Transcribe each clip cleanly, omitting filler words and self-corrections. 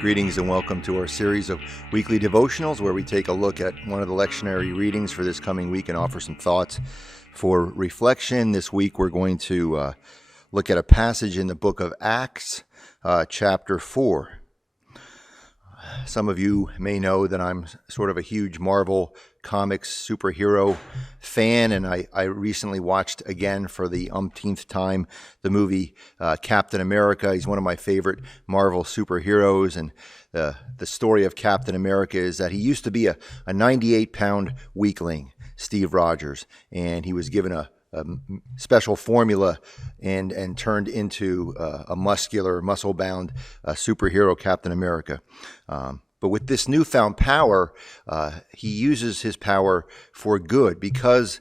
Greetings and welcome to our series of weekly devotionals where we take a look at one of the lectionary readings for this coming week and offer some thoughts for reflection. This week we're going to look at a passage in the book of Acts, chapter 4. Some of you may know that I'm sort of a huge Marvel Comics superhero fan, and I recently watched again for the umpteenth time the movie Captain America. He's one of my favorite Marvel superheroes, and the story of Captain America is that he used to be a 98-pound weakling, Steve Rogers, and he was given a special formula and turned into a muscular, muscle-bound superhero, Captain America. But with this newfound power, he uses his power for good because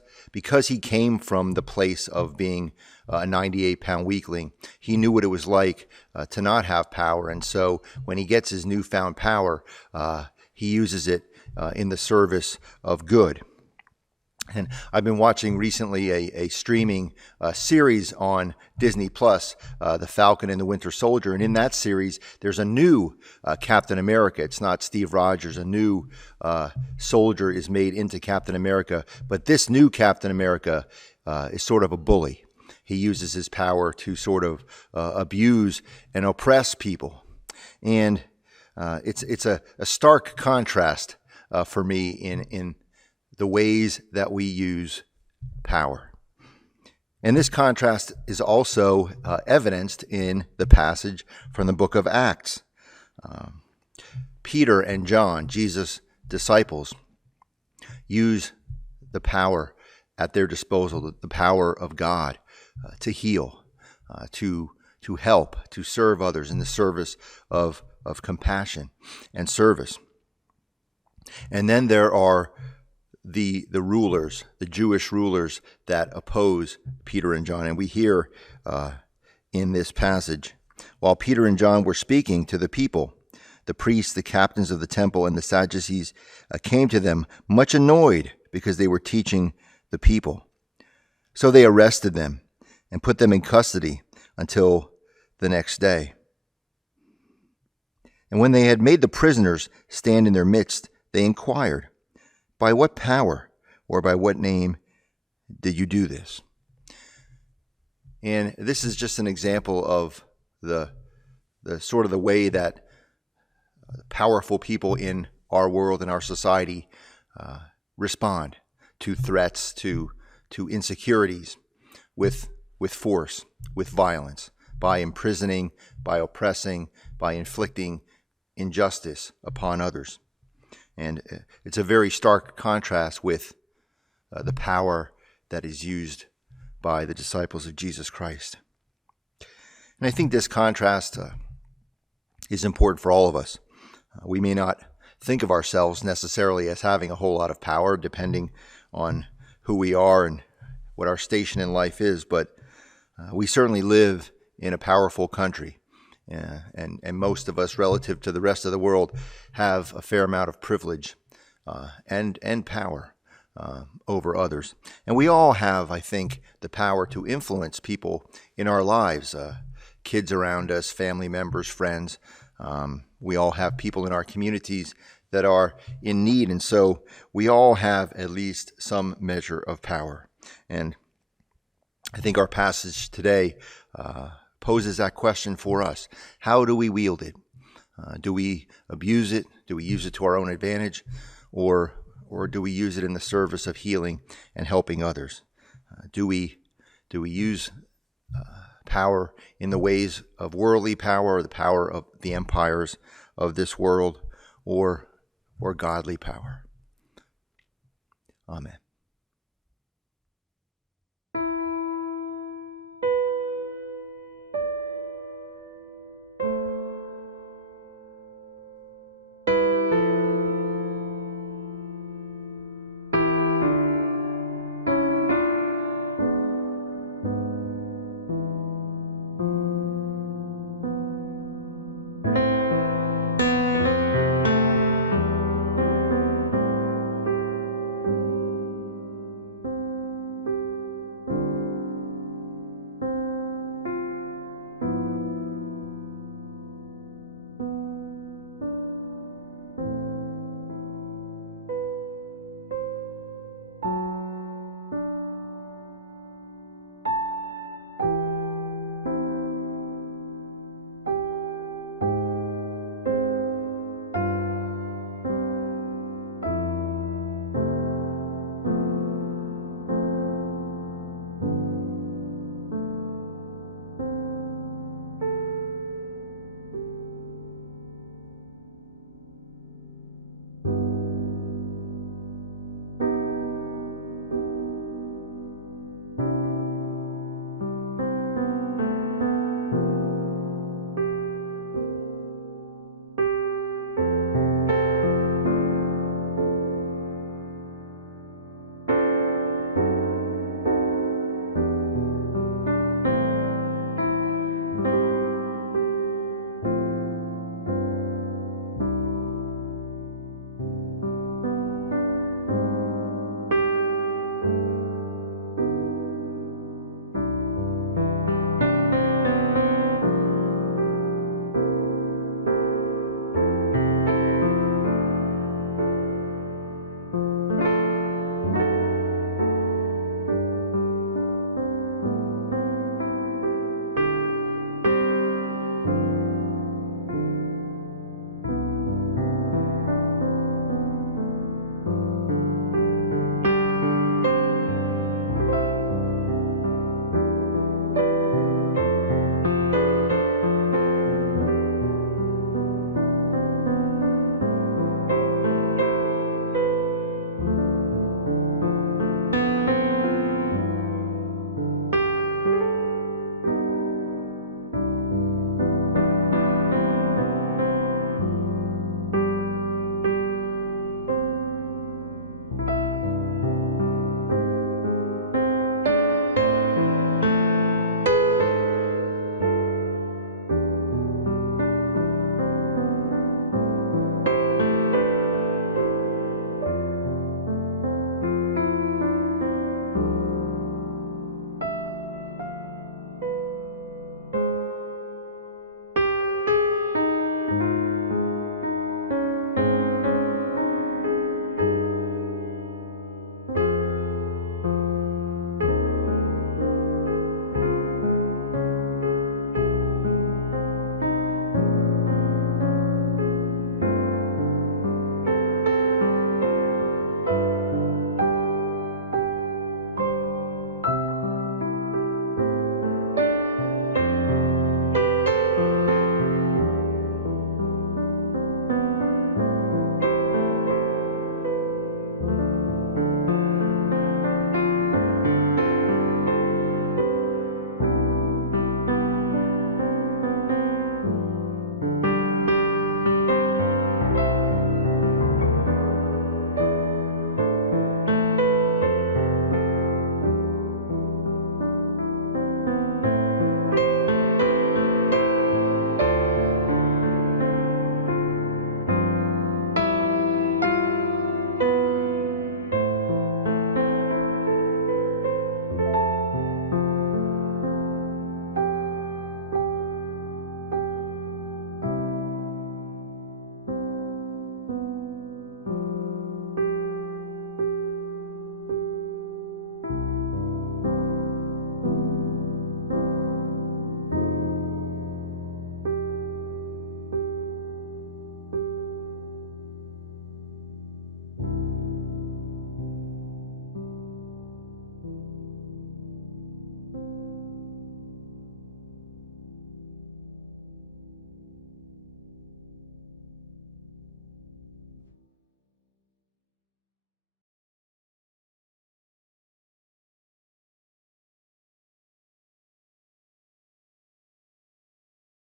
he came from the place of being a 98-pound weakling. He knew what it was like to not have power, and so when he gets his newfound power, he uses it in the service of good. And I've been watching recently a streaming series on Disney Plus, The Falcon and the Winter Soldier. And in that series, there's a new Captain America. It's not Steve Rogers. A new soldier is made into Captain America. But this new Captain America is sort of a bully. He uses his power to sort of abuse and oppress people. And it's a stark contrast for me in the ways that we use power. And this contrast is also evidenced in the passage from the book of Acts. Peter and John, Jesus' disciples, use the power at their disposal, the power of God to heal, to help, to serve others in the service of compassion and service. And then there are the rulers, the Jewish rulers that oppose Peter and John. And we hear in this passage, while Peter and John were speaking to the people, the priests, the captains of the temple, and the Sadducees came to them, much annoyed because they were teaching the people. So they arrested them and put them in custody until the next day. And when they had made the prisoners stand in their midst, they inquired, "By what power or by what name did you do this?" And this is just an example of the sort of the way that powerful people in our world and our society respond to threats, to insecurities with force, with violence, by imprisoning, by oppressing, by inflicting injustice upon others. And it's a very stark contrast with the power that is used by the disciples of Jesus Christ. And I think this contrast is important for all of us. We may not think of ourselves necessarily as having a whole lot of power, depending on who we are and what our station in life is, but we certainly live in a powerful country. And most of us, relative to the rest of the world, have a fair amount of privilege and power over others. And we all have, I think, the power to influence people in our lives, kids around us, family members, friends. We all have people in our communities that are in need, and so we all have at least some measure of power. And I think our passage today poses that question for us. How do we wield it? Do we abuse it? Do we use it to our own advantage? Or do we use it in the service of healing and helping others? Do we use power in the ways of worldly power, or the power of the empires of this world, or godly power? Amen.